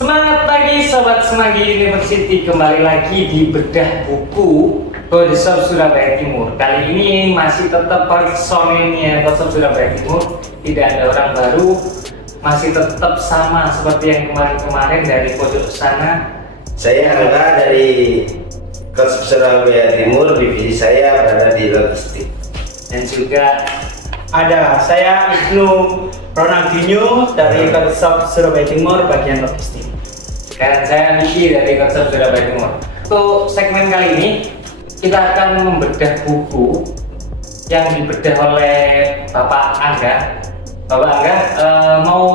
Semangat pagi Sobat Semanggi University, kembali lagi di bedah buku Kodesop Surabaya Timur. Kali ini masih tetap personilnya Kodesop Surabaya Timur, tidak ada orang baru, masih tetap sama seperti yang kemarin-kemarin dari pojok sana. Saya Angga dari Kodesop Surabaya Timur, divisi saya berada di logistik. Dan juga ada saya Ibnu Ronaldinho dari Kodesop Surabaya Timur bagian logistik. dan saya Niki dari Kodesop Surabaya Timur. Untuk segmen kali ini kita akan membedah buku yang dibedah oleh Bapak Angga. Bapak Angga mau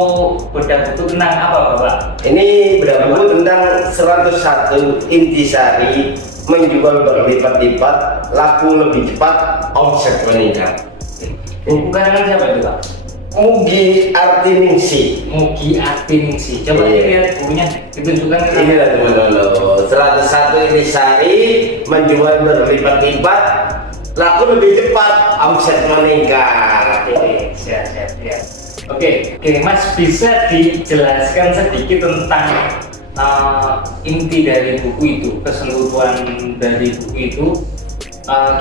bedah buku tentang apa, Bapak? Ini bedah buku tentang 101 intisari menjual berlipat-lipat, laku lebih cepat, omset meningkat. Buku karangan siapa itu, Pak? Mugi Artiningsi. Mugi Artiningsi. Coba lihat bukunya, ditunjukkan ke Ini lah teman-teman, 101 intisari menjual berlipat-lipat, laku lebih cepat, omset meningkat. Oke, siap. Oke, Mas, bisa dijelaskan sedikit tentang inti dari buku itu, keseluruhan dari buku itu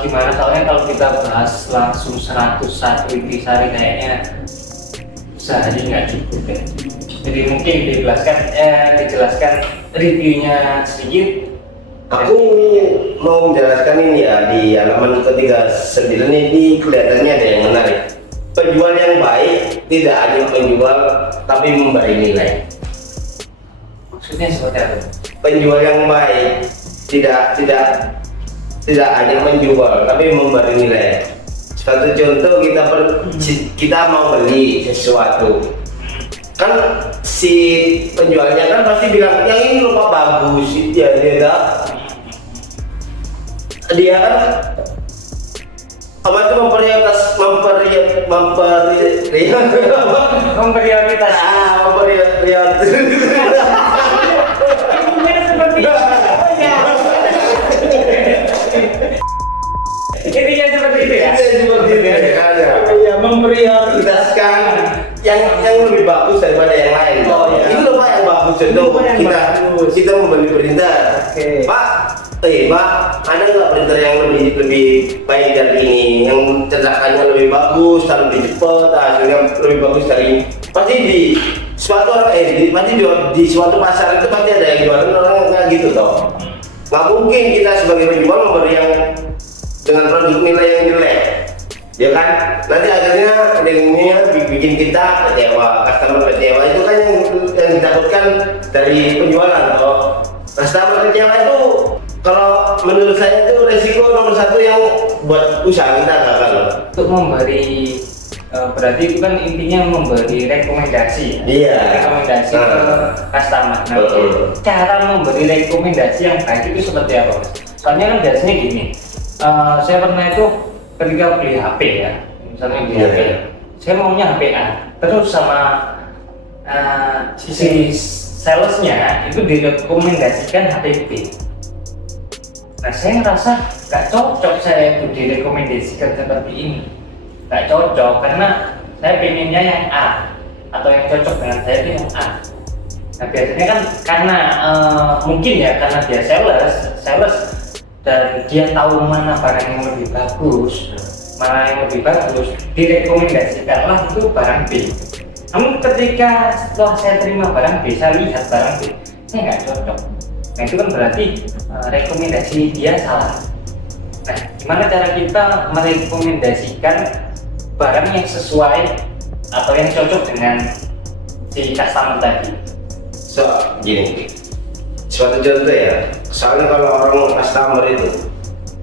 gimana? Soalnya kalau kita bahas langsung 101 intisari kayaknya sehari nggak cukup ya. Jadi mungkin dijelaskan reviewnya sedikit. Aku mau menjelaskan ini ya, di halaman ke-39 ini kelihatannya ada yang menarik. Penjual yang baik tidak hanya menjual tapi memberi nilai. Maksudnya seperti apa? Penjual yang baik tidak hanya menjual tapi memberi nilai. Satu contoh, kita mau beli sesuatu, kan si penjualnya kan pasti bilang yang ini lupa bagus, dia kan apa itu memprioritas Intinya seperti itu ya. Ya, memprioritaskan yang lebih bagus daripada yang lain. Ini loh Pak yang bagus, contoh kita membeli printer. Pak, Pak, ada nggak printer yang lebih baik dari ini, yang cetakannya lebih bagus, lebih cepat, hasilnya lebih bagus dari ini? Pasti di suatu di suatu pasar itu pasti ada yang jualan orang kayak gitu toh. Nggak mungkin kita sebagai penjual memberi yang dengan produk nilai yang jelek, ya kan? Nanti akhirnya nilainya bikin kita kecewa, customer kecewa. Itu kan yang ditakutkan dari penjualan toh. Customer kecewa itu kalau menurut saya itu resiko nomor satu yang buat usaha kita gagal. Untuk memberi berarti itu kan intinya memberi rekomendasi. Iya. Rekomendasi ke customer. Nah, cara memberi rekomendasi yang baik itu seperti apa, Mas? Soalnya kan biasanya gini. Saya pernah itu ketika beli HP ya, misalnya beli HP, saya maunya HP A, terus sama si salesnya itu direkomendasikan HP B. Nah, saya ngerasa gak cocok saya itu direkomendasikan seperti ini, gak cocok karena saya pengennya yang A atau yang cocok dengan saya itu yang A. Nah, biasanya kan karena mungkin ya karena dia sales dan dia tahu mana barang yang lebih bagus, direkomendasikanlah itu barang B. Namun ketika setelah saya terima barang B, saya lihat barang B, saya nggak cocok. Nah, itu kan berarti rekomendasi dia salah. Nah, gimana cara kita merekomendasikan barang yang sesuai atau yang cocok dengan si customer tadi? Gini, suatu contoh ya, soalnya kalau orang customer itu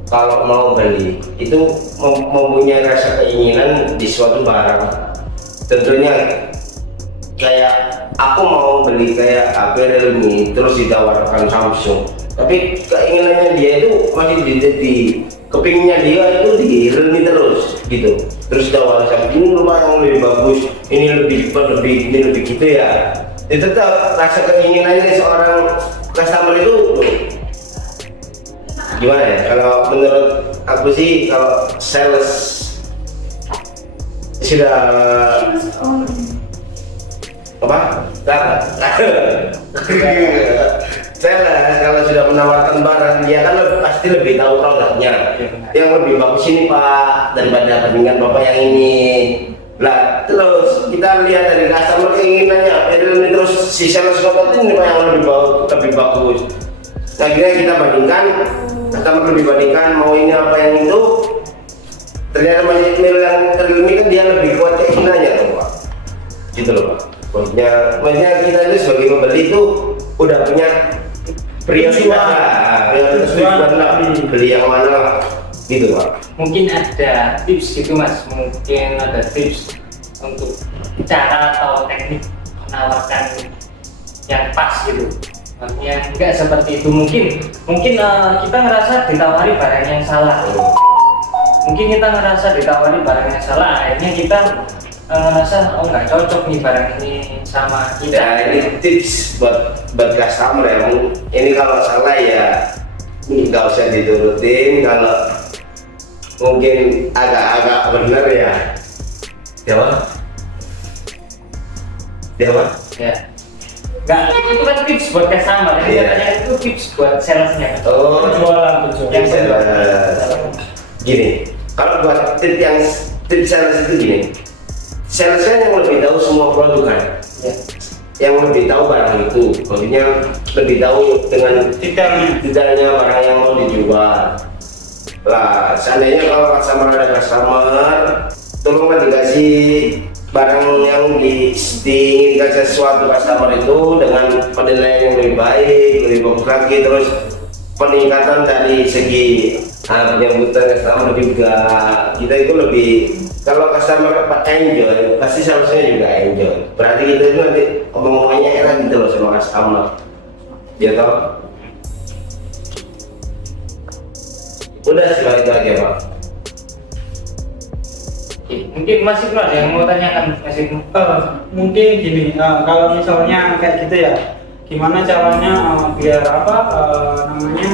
kalau mau beli itu mempunyai rasa keinginan di suatu barang. Tentunya kayak aku mau beli kayak HP Realme terus ditawarkan Samsung, tapi keinginannya dia itu masih di kepinginnya dia itu di Realme terus gitu, terus ditawarkan Samsung, ini rumah yang lebih bagus, ini lebih cepat, ini lebih gitu ya. Itu tetap rasa keinginannya seorang customer itu gimana ya? Kalau menurut aku sih, kalau sales sudah apa? Sales kalau sudah menawarkan barang dia kan pasti lebih tahu produknya. Yang lebih bagus ini Pak daripada bandingkan Bapak yang ini. Lah terus kita lihat dari customer keinginannya apa ini, terus si sales kota ini Pak yang lebih bagus. Nah akhirnya kita bandingkan, customer lebih bandingkan mau ini apa yang itu. Ternyata banyak yang terlebih kan dia lebih kuat keinginannya loh Pak. Gitu loh Pak. Maksudnya kita itu sebagai pembeli itu udah punya prioritas lah, beli yang mana lah, gitu Pak. Mungkin ada tips gitu Mas, mungkin ada tips untuk cara atau teknik menawarkan yang pas gitu. Maksudnya enggak seperti itu, mungkin kita ngerasa ditawari barang yang salah. Mungkin kita ngerasa ditawari barang yang salah, akhirnya kita ngerasa oh nggak cocok nih barang ini sama kita. Ya ini tips buat customer ya. Ini kalau salah ya nggak usah diturutin, kalau mungkin agak-agak benar ya. Dewa? Ya. Nggak, itu kan tips buat customer, jadi katanya itu tips buat salesnya. Oh, Jualan. Yang gini, kalau buat tips sales itu gini, salesnya yang lebih tahu semua produk kan, yang lebih tahu barang itu, maksudnya lebih tahu dengan detailnya barang yang mau dijual. Lah, seandainya kalau ada customer, tolonglah dikasih barang yang diinginkan sesuatu customer itu dengan penilaian yang lebih baik, lebih bagus lagi, terus peningkatan dari segi penyambutan customer juga. Kita itu lebih, kalau customer enjoy, pasti salesnya juga enjoy. Berarti kita itu nanti ngomong-ngomongnya enak gitu loh sama customer. Ya toh? Udah cuma itu aja Pak. Mungkin Mas Ibnu ada yang mau tanyakan Mas Ibnu? Mungkin gini, kalau misalnya kayak gitu ya, gimana caranya biar namanya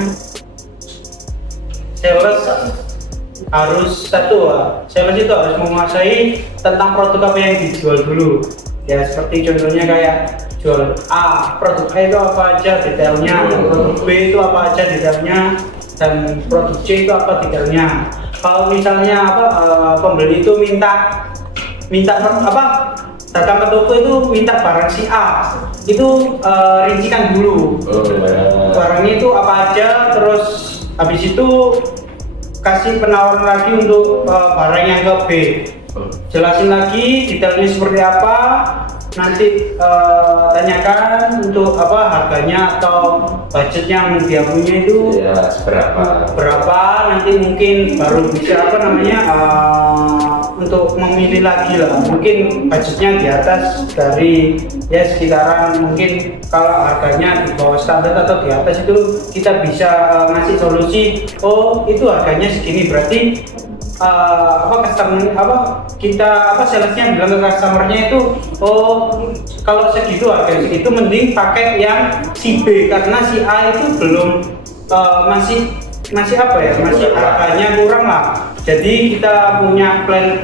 sales harus sales itu harus menguasai tentang produk apa yang dijual dulu. Ya seperti contohnya kayak jual produk A itu apa aja detailnya, produk B itu apa aja detailnya, dan produk C itu apa detailnya. Kalau misalnya pembeli itu minta datang ke toko itu minta barang si A, itu rincikan dulu barangnya itu apa aja, terus habis itu kasih penawaran lagi untuk barang yang ke B, jelasin lagi detailnya seperti apa, nanti tanyakan untuk harganya atau budget yang dia punya itu ya berapa, nanti mungkin baru bisa untuk memilih lagi lah. Mungkin budgetnya di atas dari ya sekitaran, mungkin kalau harganya di bawah standar atau di atas itu kita bisa ngasih solusi, oh itu harganya segini, berarti salesnya bilang ke customernya itu, oh kalau segitu harga segitu mending pakai yang si B karena si A itu belum masih harganya kurang lah. Jadi kita punya plan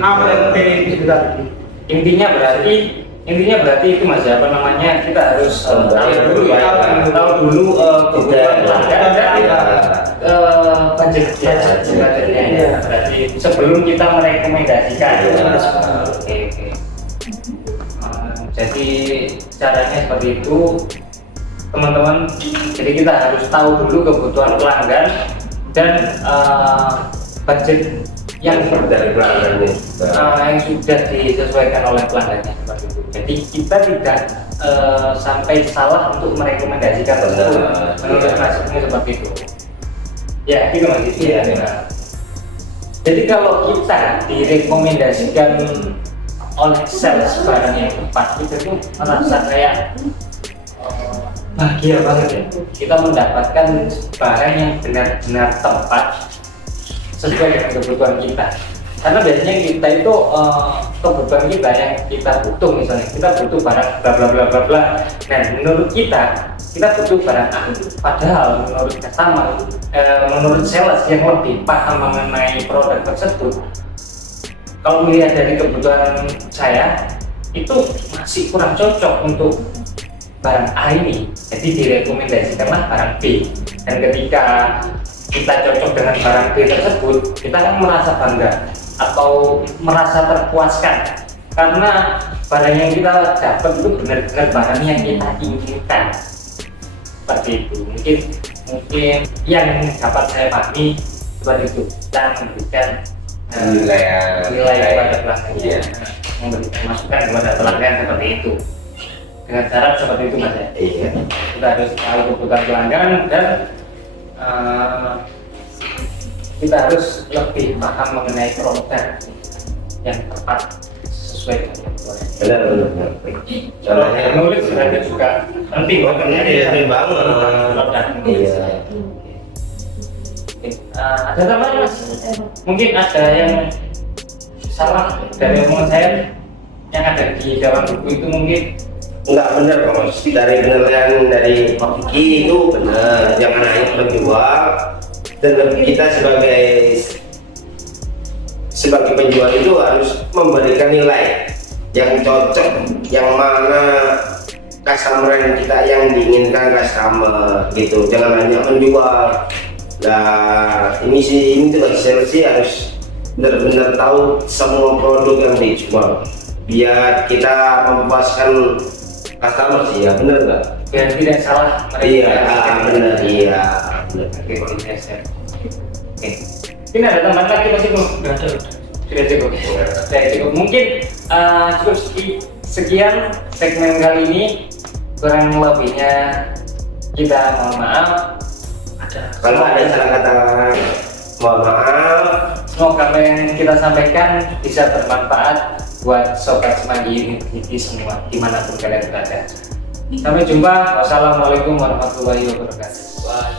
A, plan B gitu tadi. Intinya berarti itu Mas, kita harus tahu dulu kebutuhan pelanggan dan budgetnya. Berarti sebelum kita merekomendasikan. Oke. Jadi caranya seperti itu teman-teman. Jadi kita harus tahu dulu kebutuhan pelanggan dan budget yang dari pelanggannya yang sudah disesuaikan oleh pelanggannya seperti itu. Jadi kita tidak sampai salah untuk merekomendasikan tersebut. Menurut Mas ini seperti itu. Ya, gitu Mas. Iya. Jadi kalau kita direkomendasikan oleh sales barang yang tepat, kita tuh merasa kayak bahagia banget ya. Kita mendapatkan barang yang benar-benar tepat sesuai dengan kebutuhan kita. Karena biasanya kita itu kebutuhan kita yang kita butuh, misalnya kita butuh barang bla bla bla bla bla. Nah, menurut kita butuh barang A, padahal menurut customer, menurut sales yang lebih paham mengenai produk tersebut, kalau melihat dari kebutuhan saya, itu masih kurang cocok untuk barang A ini, jadi direkomendasikanlah barang B. Dan ketika kita cocok dengan barang B tersebut, kita kan merasa bangga atau merasa terpuaskan karena barang yang kita dapat itu benar-benar barang yang kita inginkan. Seperti itu. Mungkin yang dapat saya pahami seperti itu, dan memberikan nilai kepada pelanggan, memberikan masukan kepada pelanggan seperti itu. Dengan cara seperti itu Mas ya. Iya. Kita harus tahu kebutuhan pelanggan dan kita harus lebih paham mengenai produk yang tepat sesuai dengan kebutuhan. Benar. Contohnya nulis sebenarnya juga penting banget. Penting banget. Produk nulis. Iya. Ada tambahan Mas? Mungkin ada yang salah dari omongan saya yang ada di dalam buku itu mungkin. Enggak benar kok Mas. Dari penilaian dari Pak Vicky itu benar. Jangan hanya penjual, dan kita sebagai penjual itu harus memberikan nilai yang cocok, yang mana customer yang diinginkan customer gitu. Jangan hanya menjual. Nah ini tuh bagi sales sih harus benar-benar tahu semua produk yang dijual biar kita memuaskan customer sih, ya benar nggak? Biar tidak salah Iya, benar, iya. Oke, oke. Ini ada tambahan lagi masih belum? Sudah cukup. Sudah cukup. Mungkin cukup sekian segmen kali ini. Kurang lebihnya kita mohon maaf. Kalau ada salah kata, mohon maaf. Semoga apa yang kita sampaikan bisa bermanfaat buat sobat Semanggi Unity semua dimanapun kalian berada. Sampai jumpa. Wassalamualaikum warahmatullahi wabarakatuh.